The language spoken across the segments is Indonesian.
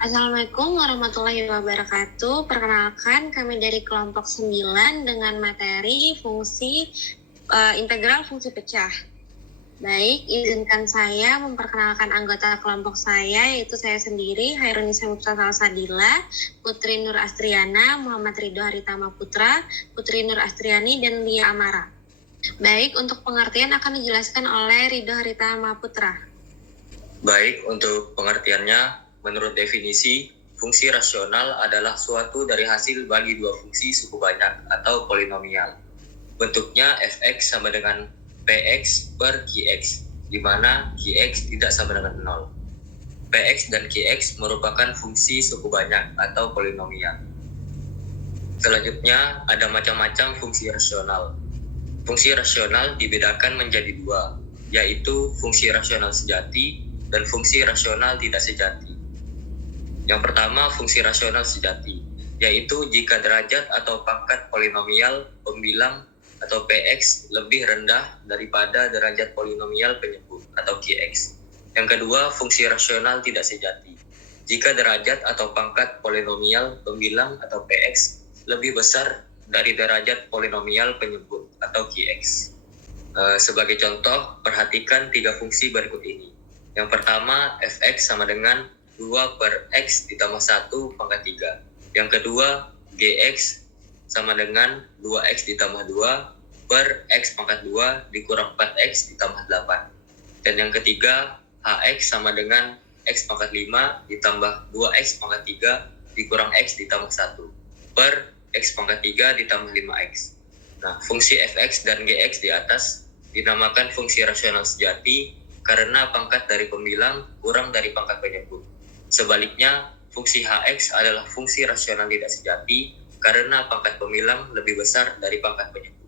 Assalamualaikum warahmatullahi wabarakatuh. Perkenalkan, kami dari kelompok 9 dengan materi fungsi integral fungsi pecah. Baik, izinkan saya memperkenalkan anggota kelompok saya, yaitu saya sendiri, Hairunisa Muftatal Sadila, Putri Nur Astriana, Muhammad Ridho Haritama Putra, Putri Nur Astriani, dan Lia Amara. Baik, untuk pengertian akan dijelaskan oleh Ridho Haritama Putra. Baik, untuk pengertiannya, menurut definisi, fungsi rasional adalah suatu dari hasil bagi dua fungsi suku banyak atau polinomial. Bentuknya fx sama dengan px per qx, di mana qx tidak sama dengan 0. Px dan qx merupakan fungsi suku banyak atau polinomial. Selanjutnya, ada macam-macam fungsi rasional. Fungsi rasional dibedakan menjadi dua, yaitu fungsi rasional sejati dan fungsi rasional tidak sejati. Yang pertama, fungsi rasional sejati, yaitu jika derajat atau pangkat polinomial pembilang atau px lebih rendah daripada derajat polinomial penyebut atau qx. Yang kedua, fungsi rasional tidak sejati, jika derajat atau pangkat polinomial pembilang atau px lebih besar dari derajat polinomial penyebut atau qx. Sebagai contoh, perhatikan tiga fungsi berikut ini. Yang pertama, fx sama dengan 2 per x ditambah 1 pangkat 3. Yang kedua, gx sama dengan 2x ditambah 2 per x pangkat 2 dikurang 4x ditambah 8. Dan yang ketiga, hx sama dengan x pangkat 5 ditambah 2x pangkat 3 dikurang x ditambah 1 per x pangkat 3 ditambah 5x. Nah, fungsi fx dan gx di atas dinamakan fungsi rasional sejati karena pangkat dari pembilang kurang dari pangkat penyebut. Sebaliknya, fungsi hx adalah fungsi rasional tidak sejati karena pangkat pembilang lebih besar dari pangkat penyebut.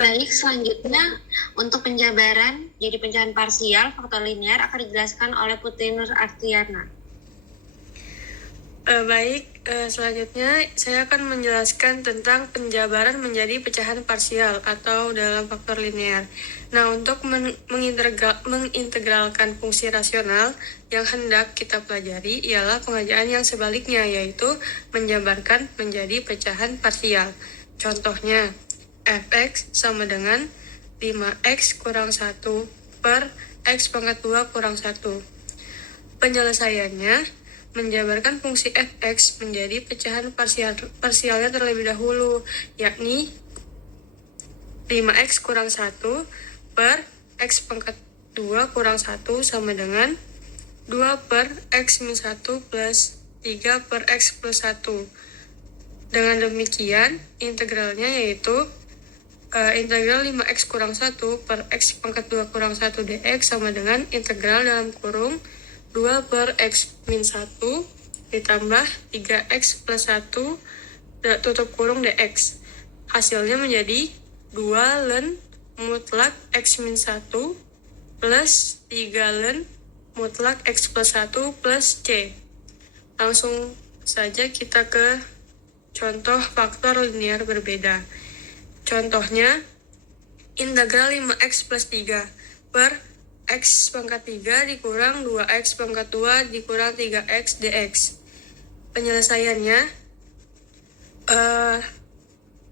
Baik, selanjutnya untuk penjabaran jadi pecahan parsial faktor linear akan dijelaskan oleh Putri Nur Astriana. Selanjutnya saya akan menjelaskan tentang penjabaran menjadi pecahan parsial atau dalam faktor linear. Nah, untuk mengintegralkan fungsi rasional yang hendak kita pelajari ialah pengerjaan yang sebaliknya, yaitu menjabarkan menjadi pecahan parsial. Contohnya, fx sama dengan 5x kurang 1 per x pangkat 2 kurang 1. Penyelesaiannya, menjabarkan fungsi fx menjadi pecahan parsialnya terlebih dahulu, yakni 5x kurang 1 per x pangkat 2 kurang 1 sama dengan 2 per x min 1 plus 3 per x plus 1. Dengan demikian, integralnya yaitu integral 5x kurang 1 per x pangkat 2 kurang 1 dx sama dengan integral dalam kurung 2 per x min 1 ditambah 3x plus 1 tutup kurung dx. Hasilnya menjadi 2 ln mutlak x min 1 plus 3 ln mutlak x plus 1 plus c. Langsung saja kita ke contoh faktor linear berbeda. Contohnya, integral 5x plus 3 per x pangkat 3 dikurang 2x pangkat 2 dikurang 3x dx. Penyelesaiannya,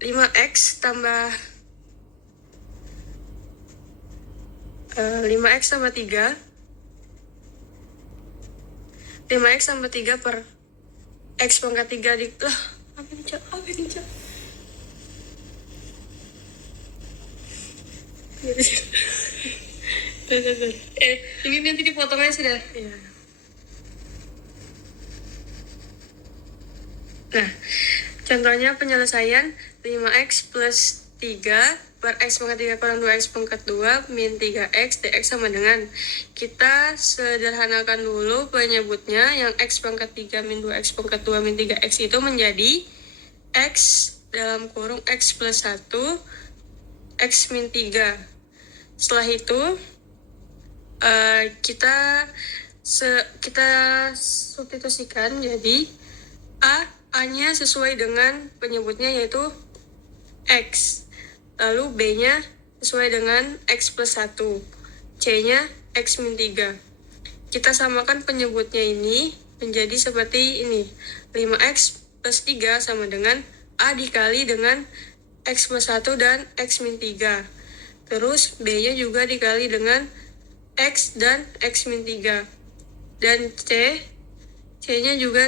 5x tambah 5x tambah 3 5x tambah 3 per x pangkat 3 apa ini, Cak? Ini nanti dipotongnya sudah. Ya. Nah, contohnya penyelesaian 5x plus 3 per x pangkat 3 kurang 2x pangkat 2 min 3x dx sama dengan, kita sederhanakan dulu penyebutnya, yang x pangkat 3 min 2x pangkat 2 min 3x itu menjadi x dalam kurung x plus 1 x min 3. Setelah itu kita substitusikan jadi A-nya sesuai dengan penyebutnya yaitu X, lalu B-nya sesuai dengan X plus 1, C-nya X min 3. Kita samakan penyebutnya ini menjadi seperti ini. 5x plus 3 sama dengan A dikali dengan X plus 1 dan X min 3. Terus B-nya juga dikali dengan X dan X min 3. Dan C-nya juga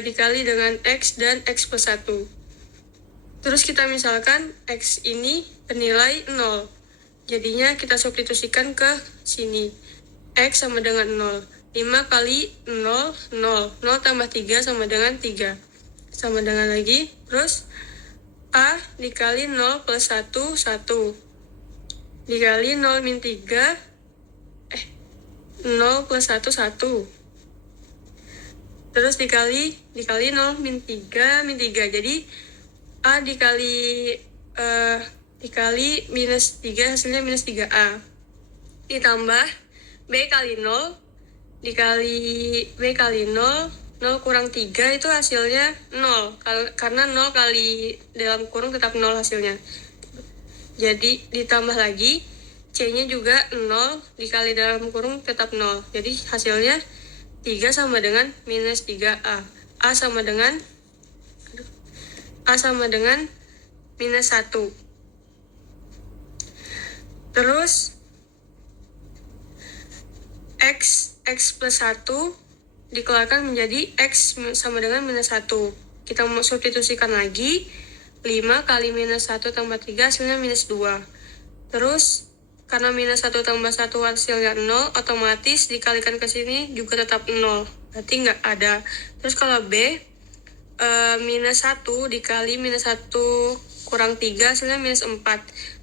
dikali dengan X dan X plus 1. Terus kita misalkan X ini bernilai 0. Jadinya kita substitusikan ke sini. X sama dengan 0. 5 kali 0, 0. 0 tambah 3 sama dengan 3. Sama dengan lagi. Terus A dikali 0 plus 1, 1. Dikali 0 min 3. 0 plus 1, 1. Terus dikali 0 min 3, min 3. Jadi A dikali minus 3 hasilnya minus 3A. Ditambah B kali 0 dikali B kali 0, 0 kurang 3 itu hasilnya 0. Karena 0 kali dalam kurung tetap 0 hasilnya. Jadi ditambah lagi C-nya juga 0 dikali dalam kurung tetap 0. Jadi hasilnya 3 sama dengan minus 3A. A sama dengan minus 1. Terus X plus 1 dikeluarkan menjadi X sama dengan minus 1. Kita mau substitusikan lagi. 5 kali minus 1 tambah 3 hasilnya minus 2. Terus karena minus 1 tambah 1 hasilnya 0, otomatis dikalikan ke sini juga tetap 0. Berarti nggak ada. Terus kalau B, minus 1 dikali minus 1 kurang 3 hasilnya minus 4.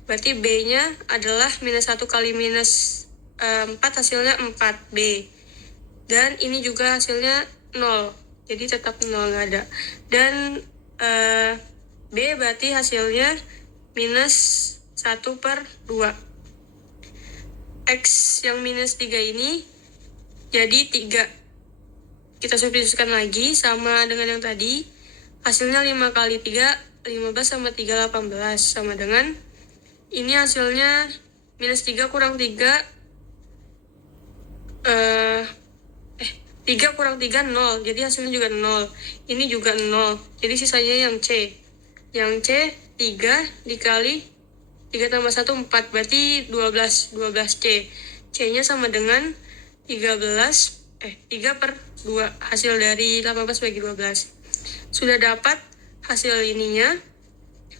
Berarti B-nya adalah minus 1 kali minus 4 hasilnya 4B. Dan ini juga hasilnya 0. Jadi tetap 0, nggak ada. Dan B berarti hasilnya minus 1 per 2. X yang minus 3 ini jadi 3. Kita substitusikan lagi sama dengan yang tadi. Hasilnya 5 kali 3, 15 sama 3, 18. Sama dengan ini hasilnya minus 3 kurang 3. 3 kurang 3, 0. Jadi hasilnya juga 0. Ini juga 0. Jadi sisanya yang C. Yang C 3 dikali 3 tambah 1, 4. Berarti 12C. C-nya sama dengan 3 per 2. Hasil dari 18 bagi 12. Sudah dapat hasil ininya.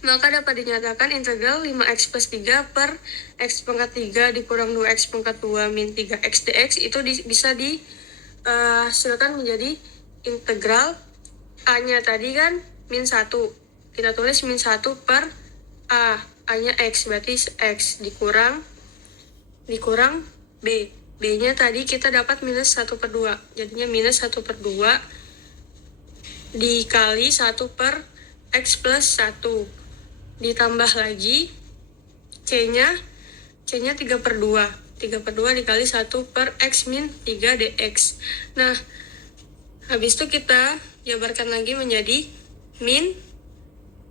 Maka dapat dinyatakan integral 5x plus 3 per x pangkat 3 dikurang 2x pangkat 2 min 3x dx itu bisa dihasilkan menjadi integral A-nya tadi kan min 1. Kita tulis min 1 per A-nya x, berarti x dikurang B. B-nya tadi kita dapat minus 1 per 2. Jadinya minus 1 per 2 dikali 1 per x plus 1. Ditambah lagi C-nya 3 per 2. 3 per 2 dikali 1 per x min 3 dx. Nah, habis itu kita jabarkan lagi menjadi min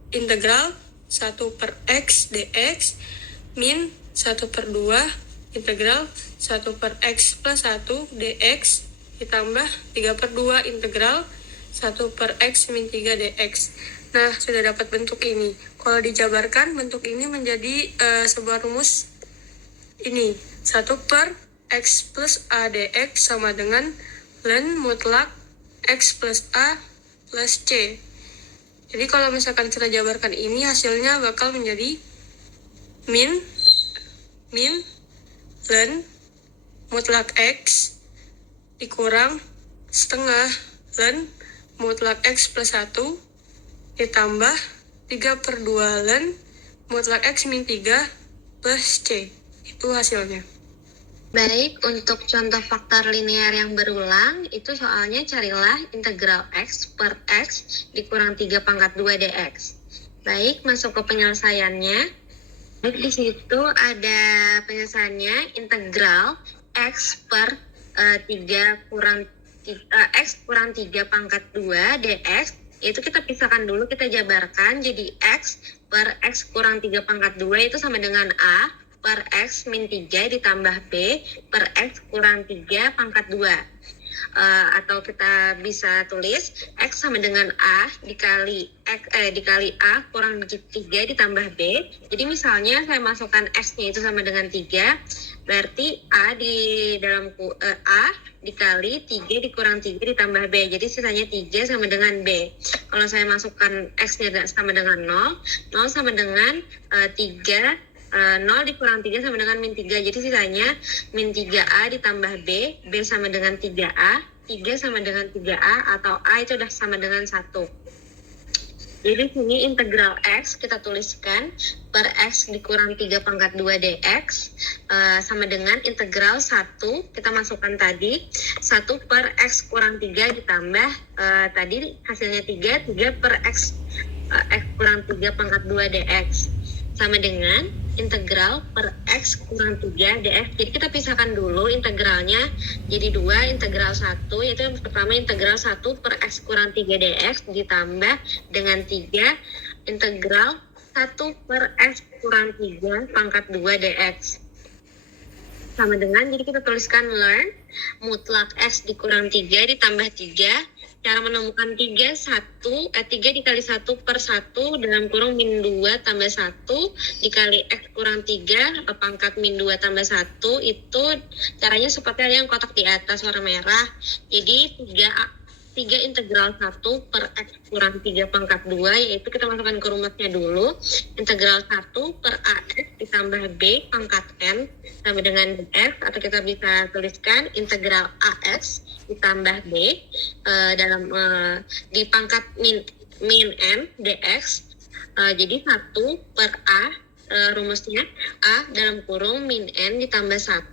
integral 1 per x dx min 1 per 2 integral 1 per x plus 1 dx ditambah 3 per 2 integral 1 per x min 3 dx. Nah, sudah dapat bentuk ini. Kalau dijabarkan, bentuk ini menjadi sebuah rumus ini. 1 per x plus a dx sama dengan ln mutlak x plus a plus c. Jadi kalau misalkan kita jabarkan ini, hasilnya bakal menjadi min ln mutlak x dikurang setengah ln mutlak x plus 1 ditambah 3 per 2 ln mutlak x min 3 plus c. Itu hasilnya. Baik, untuk contoh faktor linear yang berulang, itu soalnya carilah integral x per x dikurang 3 pangkat 2 dx. Baik, masuk ke penyelesaiannya. Baik, di situ ada penyelesaiannya integral x per 3 kurang x kurang 3 pangkat 2 dx. Itu kita pisahkan dulu, kita jabarkan jadi x per x kurang 3 pangkat 2 itu sama dengan a per x min 3 ditambah b per x kurang 3 pangkat 2. atau kita bisa tulis X sama dengan A dikali A kurang 3 ditambah B. Jadi misalnya saya masukkan X-nya itu sama dengan 3, berarti A di dalam A dikali 3 dikurang 3 ditambah B. Jadi sisanya 3 sama dengan B. Kalau saya masukkan X-nya sama dengan 0, 0 sama dengan 3, 0 dikurang 3 sama dengan min 3. Jadi sisanya min 3A ditambah B, B sama dengan 3A, 3 sama dengan 3A, atau A itu udah sama dengan 1. Jadi sini integral X kita tuliskan per X dikurang 3 pangkat 2 dx sama dengan integral 1, kita masukkan tadi 1 per X kurang 3 ditambah tadi hasilnya 3 per X kurang 3 pangkat 2 dx sama dengan integral per X kurang 3 dx. Jadi kita pisahkan dulu integralnya jadi 2, integral 1, yaitu yang pertama integral 1 per X kurang 3 dx ditambah dengan 3 integral 1 per X kurang 3 pangkat 2 dx. Sama dengan, jadi kita tuliskan learn mutlak X dikurang 3 ditambah 3. Cara menemukan 3 dikali 1 per 1 dalam kurung min 2 tambah 1 dikali X kurang 3 pangkat min 2 tambah 1. Itu caranya seperti ada yang kotak di atas warna merah. Jadi 3 integral 1 per X kurang 3 pangkat 2, yaitu kita masukkan ke rumusnya dulu. Integral 1 per AX ditambah B pangkat N sama dengan dx, atau kita bisa tuliskan integral AX ditambah B di pangkat min N dx. Jadi 1 per A, rumusnya A dalam kurung min N ditambah 1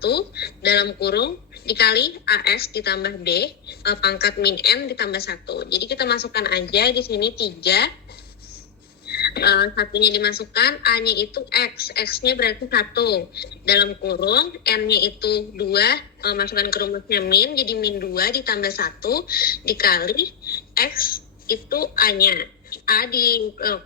dalam kurung dikali AX ditambah B pangkat min N ditambah 1. Jadi kita masukkan aja di sini 3, satunya dimasukkan, A-nya itu X, X-nya berarti 1 dalam kurung, N-nya itu 2, masukkan ke rumusnya min, jadi min 2 ditambah 1 dikali X itu A-nya, A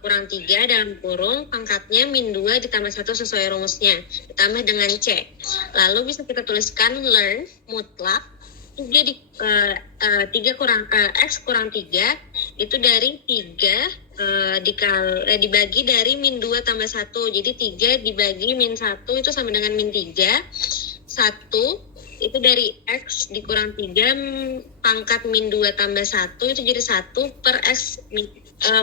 kurang 3 dalam kurung, pangkatnya min 2 ditambah 1 sesuai rumusnya, ditambah dengan C. Lalu bisa kita tuliskan learn mutlak 3 X kurang 3 itu dari 3 dibagi dari min 2 tambah 1. Jadi 3 dibagi min 1 itu sama dengan min 3. 1 itu dari X dikurang 3 pangkat min 2 tambah 1 itu jadi 1 per X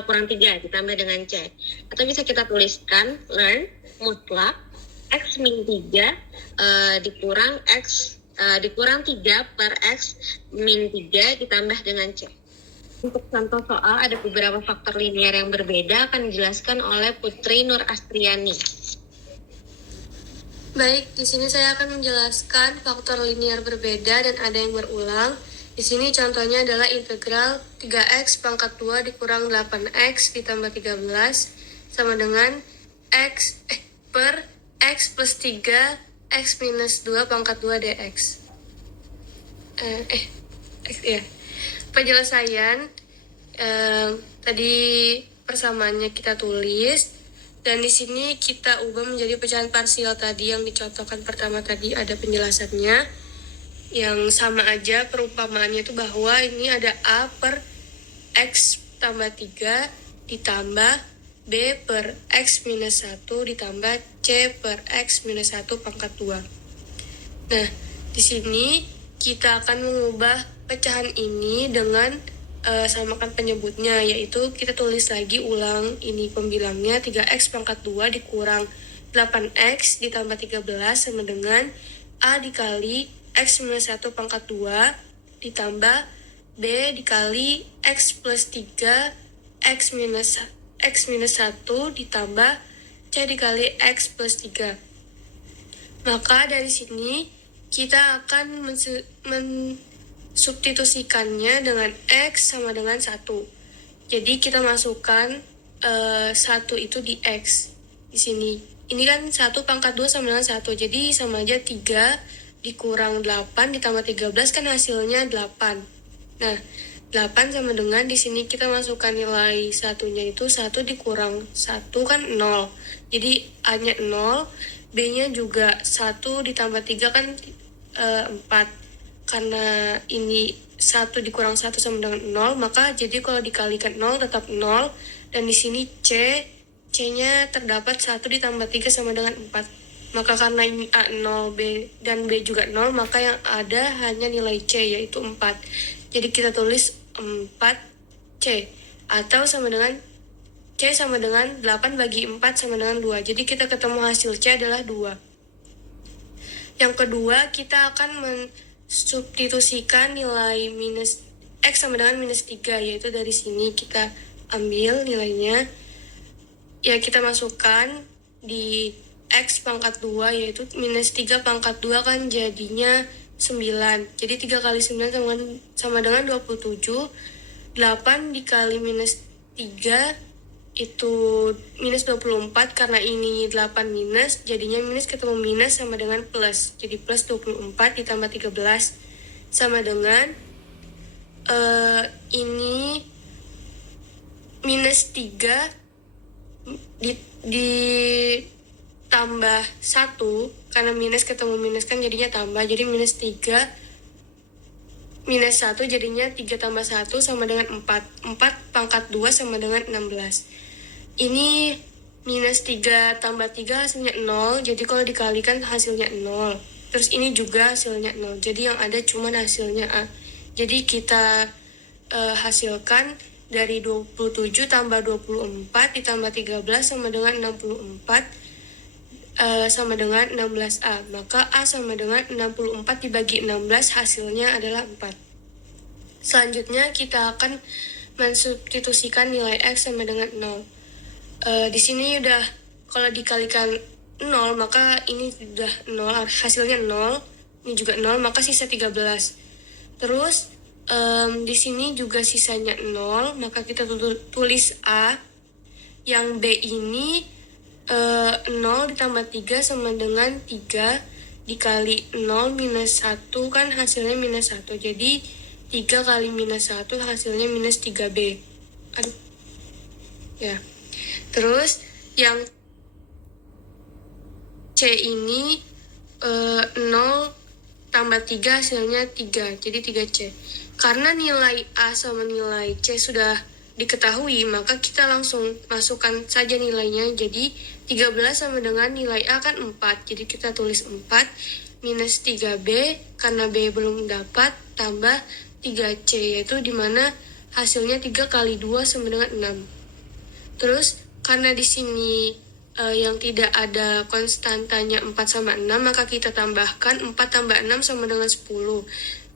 kurang 3 ditambah dengan C. Atau bisa kita tuliskan learn mutlak X min 3 dikurang X dikurang 3 per X min 3 ditambah dengan C. Untuk contoh soal ada beberapa faktor linier yang berbeda akan dijelaskan oleh Putri Nur Astriani. Baik, di sini saya akan menjelaskan faktor linier berbeda dan ada yang berulang. Di sini contohnya adalah integral 3x pangkat 2 dikurang 8x ditambah 13 sama dengan x per x plus 3 x minus 2 pangkat 2 dx. Penyelesaian tadi persamaannya kita tulis, dan di sini kita ubah menjadi pecahan parsial tadi yang dicontohkan pertama tadi ada penjelasannya yang sama aja. Perumpamaannya itu bahwa ini ada A per X tambah 3 ditambah B per X minus 1 ditambah C per X minus 1 pangkat 2. Nah, di sini kita akan mengubah pecahan ini dengan samakan penyebutnya, yaitu kita tulis lagi ulang ini pembilangnya 3x pangkat 2 dikurang 8x ditambah 13 sama dengan A dikali x minus 1 pangkat 2 ditambah B dikali x plus 3 x minus 1 ditambah C dikali x plus 3. Maka dari sini kita akan substitusikannya dengan X sama dengan 1. Jadi kita masukkan 1 itu di X di sini. Ini kan 1 pangkat 2 sama dengan 1. Jadi sama aja 3 dikurang 8 ditambah 13 kan hasilnya 8. Nah, 8 sama dengan di sini kita masukkan nilai satunya itu 1 dikurang 1 kan 0. Jadi A-nya 0, B-nya juga 1 ditambah 3 kan 4. karena ini 1 dikurang 1 sama dengan 0, maka jadi kalau dikalikan 0 tetap 0, dan di sini C-nya terdapat 1 ditambah 3 sama dengan 4. Maka karena ini A 0, B dan B juga 0, maka yang ada hanya nilai C, yaitu 4. Jadi kita tulis 4C, atau sama dengan C sama dengan 8 bagi 4 sama dengan 2. Jadi kita ketemu hasil C adalah 2. Yang kedua, kita akan mensubstitusikan nilai minus X sama dengan minus 3, yaitu dari sini kita ambil nilainya. Ya, kita masukkan di X pangkat 2, yaitu minus 3 pangkat 2 kan jadinya 9. Jadi 3 kali 9 sama dengan 27. 8 dikali minus 3 itu minus 24, karena ini 8 minus, jadinya minus ketemu minus sama dengan plus. Jadi plus 24 ditambah 13 sama dengan ini minus 3 ditambah 1, karena minus ketemu minus kan jadinya tambah, jadi minus 3 minus 1 jadinya 3 tambah 1 sama dengan 4. 4 pangkat 2 sama dengan 16. Ini minus 3 tambah 3 hasilnya 0, jadi kalau dikalikan hasilnya 0. Terus ini juga hasilnya 0, jadi yang ada cuma hasilnya A. Jadi kita hasilkan dari 27 tambah 24 ditambah 13 sama dengan 64 sama dengan 16A. Maka A sama dengan 64 dibagi 16, hasilnya adalah 4. Selanjutnya kita akan mensubstitusikan nilai X sama dengan 0. Di sini udah, kalau dikalikan 0, maka ini sudah 0, hasilnya 0. Ini juga 0, maka sisa 13. Terus di sini juga sisanya 0, maka kita tulis A. Yang B ini 0 ditambah 3 sama dengan 3 dikali 0 minus 1 kan hasilnya minus 1. Jadi 3 kali minus 1 hasilnya minus 3B. Aduh. Ya. Terus yang C ini 0 tambah 3 hasilnya 3. Jadi 3C. Karena nilai A sama nilai C sudah diketahui, maka kita langsung masukkan saja nilainya. Jadi 13 sama dengan nilai A kan 4, jadi kita tulis 4 minus 3B karena B belum dapat, tambah 3C, yaitu dimana hasilnya 3 kali 2 sama dengan 6. Terus karena di sini yang tidak ada konstantanya 4 sama 6, maka kita tambahkan 4 tambah 6 sama dengan 10.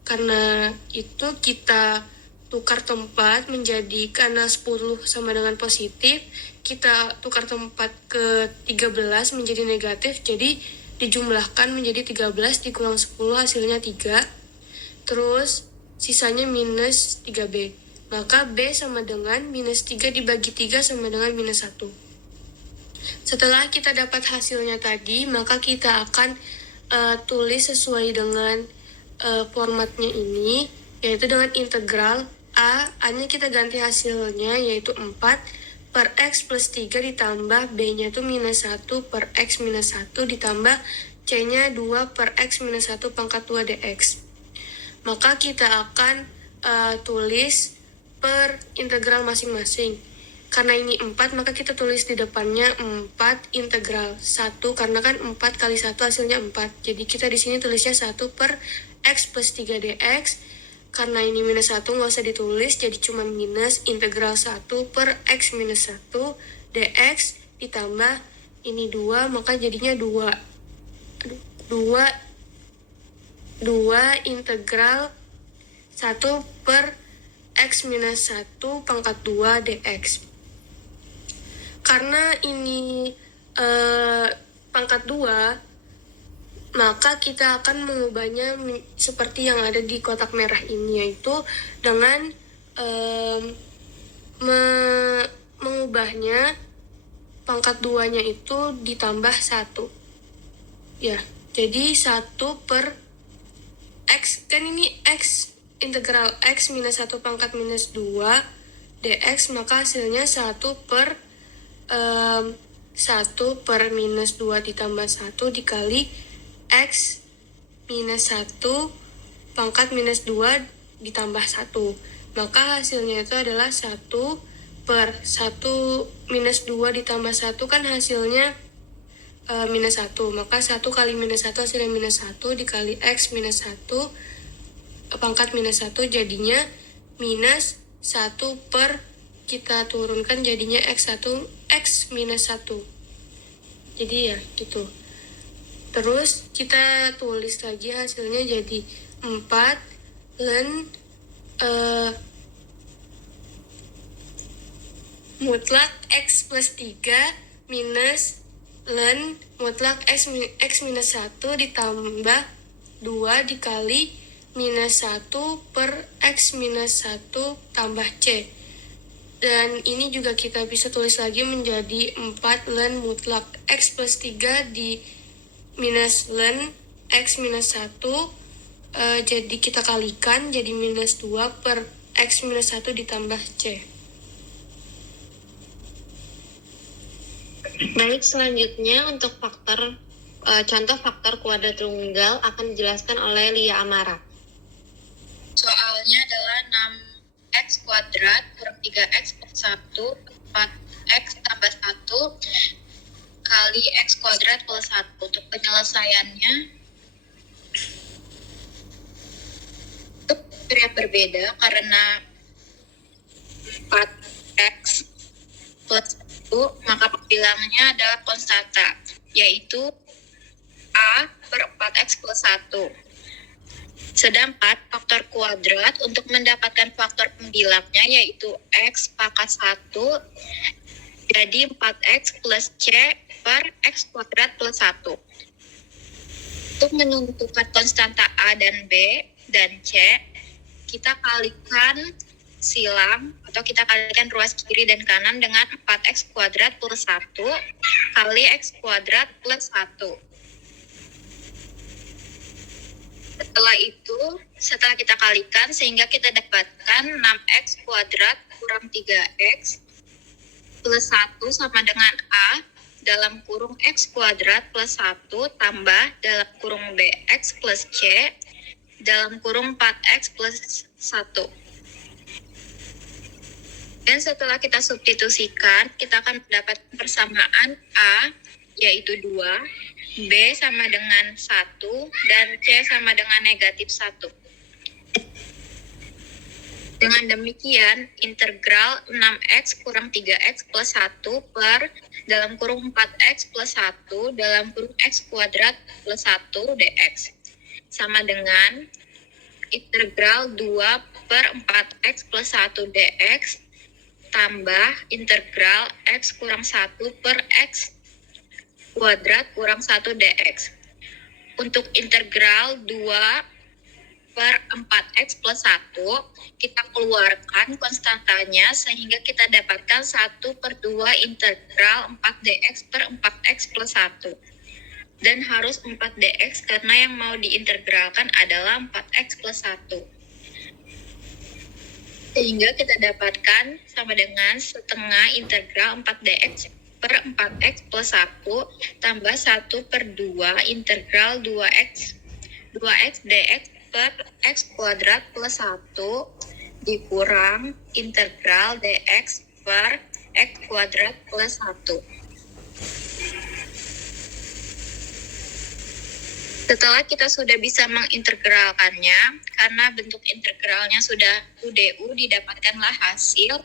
Karena itu kita tukar tempat menjadi, karena 10 sama dengan positif, kita tukar tempat ke 13 menjadi negatif, jadi dijumlahkan menjadi 13 dikurang 10 hasilnya 3. Terus sisanya minus 3B. Maka B sama dengan minus 3 dibagi 3 sama dengan minus 1. Setelah kita dapat hasilnya tadi, maka kita akan tulis sesuai dengan formatnya ini, yaitu dengan integral A-nya kita ganti hasilnya, yaitu 4 per X plus 3 ditambah B-nya itu minus 1 per X minus 1 ditambah C-nya 2 per X minus 1 pangkat 2 dx. Maka kita akan tulis per integral masing-masing. Karena ini 4, maka kita tulis di depannya 4 integral 1, karena kan 4 kali 1 hasilnya 4. Jadi kita di sini tulisnya 1 per X plus 3 dx. Karena ini minus 1 nggak usah ditulis, jadi cuma minus integral 1 per X minus 1 dx ditambah ini 2, maka jadinya 2 integral 1 per X minus 1 pangkat 2 dx. Karena ini pangkat 2, maka kita akan mengubahnya seperti yang ada di kotak merah ini, yaitu dengan mengubahnya pangkat 2-nya itu ditambah 1. Ya, jadi 1 per X, kan ini X, integral X minus 1 pangkat minus 2 dx, maka hasilnya 1 per 1 per minus 2 ditambah 1 dikali X minus 1 pangkat minus 2 ditambah 1. Maka hasilnya itu adalah 1 per 1 minus 2 ditambah 1 kan hasilnya minus 1. Maka 1 kali minus 1 hasilnya minus 1 dikali X minus 1 pangkat minus 1 jadinya minus 1 per kita turunkan jadinya X1 X minus 1. Jadi ya gitu. Terus kita tulis lagi hasilnya jadi 4 ln mutlak X plus 3 minus ln mutlak X minus 1 ditambah 2 dikali minus 1 per X minus 1 tambah C. Dan ini juga kita bisa tulis lagi menjadi 4 ln mutlak X plus 3 di minus ln X minus 1. Jadi kita kalikan jadi minus 2 per X minus 1 ditambah C. Baik, selanjutnya untuk faktor contoh faktor kuadrat tunggal akan dijelaskan oleh Lia Amara. Soalnya adalah 6x kuadrat kurang 3x plus 1 4x tambah 1 kali x kuadrat plus 1. Untuk penyelesaiannya itu yang berbeda karena 4x plus 1 maka pembilangnya adalah konstanta, yaitu A per 4x plus 1. Sedangkan faktor kuadrat untuk mendapatkan faktor pembilangnya yaitu X pangkat 1 jadi 4X plus C per X kuadrat plus 1. Untuk menentukan konstanta A dan B dan C, kita kalikan silang atau kita kalikan ruas kiri dan kanan dengan 4X kuadrat plus 1 kali X kuadrat plus 1. Setelah kita kalikan sehingga kita dapatkan 6x kuadrat kurang 3x plus 1 sama dengan A dalam kurung x kuadrat plus 1 tambah dalam kurung bx plus c dalam kurung 4x plus 1. Dan setelah kita substitusikan, kita akan mendapat persamaan A yaitu 2, B sama dengan 1, dan C sama dengan negatif 1. Dengan demikian, integral 6x kurang 3x plus 1 per dalam kurung 4x plus 1 dalam kurung x kuadrat plus 1 dx sama dengan integral 2 per 4x plus 1 dx tambah integral x kurang 1 per x kuadrat kurang 1 dx. Untuk integral 2 per 4x plus 1, kita keluarkan konstantanya sehingga kita dapatkan 1 per 2 integral 4dx per 4x plus 1. Dan harus 4dx karena yang mau diintegralkan adalah 4x plus 1. Sehingga kita dapatkan sama dengan setengah integral 4dx per 4x plus 1 tambah 1 per 2 integral 2x dx per x kuadrat plus 1 dikurang integral dx per x kuadrat plus 1. Setelah kita sudah bisa mengintegralkannya, karena bentuk integralnya sudah UDU, didapatkanlah hasil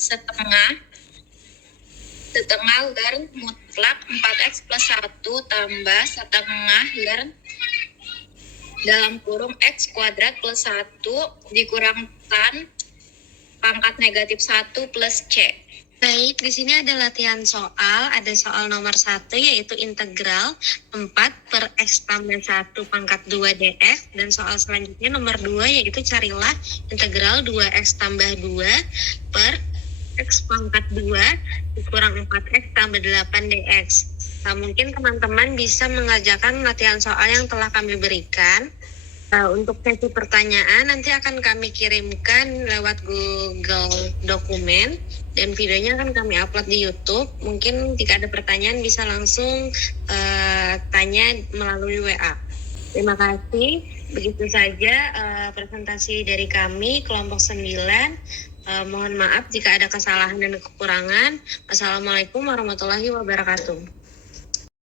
setengah ln mutlak 4x plus 1 tambah setengah ln dalam kurung x kuadrat plus 1 dikurangkan pangkat negatif 1 plus c. Baik, di sini ada latihan soal. Ada soal nomor 1 yaitu integral 4 per x tambah 1 pangkat 2 dx. Dan soal selanjutnya nomor 2 yaitu carilah integral 2x tambah 2 per x pangkat 2 dikurang 4x tambah 8 dx. Nah, mungkin teman-teman bisa mengerjakan latihan soal yang telah kami berikan. Untuk sesi pertanyaan nanti akan kami kirimkan lewat Google Dokumen dan videonya akan kami upload di YouTube. Mungkin jika ada pertanyaan bisa langsung tanya melalui WA. Terima kasih begitu saja presentasi dari kami kelompok 9. Mohon maaf jika ada kesalahan dan kekurangan. Wassalamualaikum warahmatullahi wabarakatuh.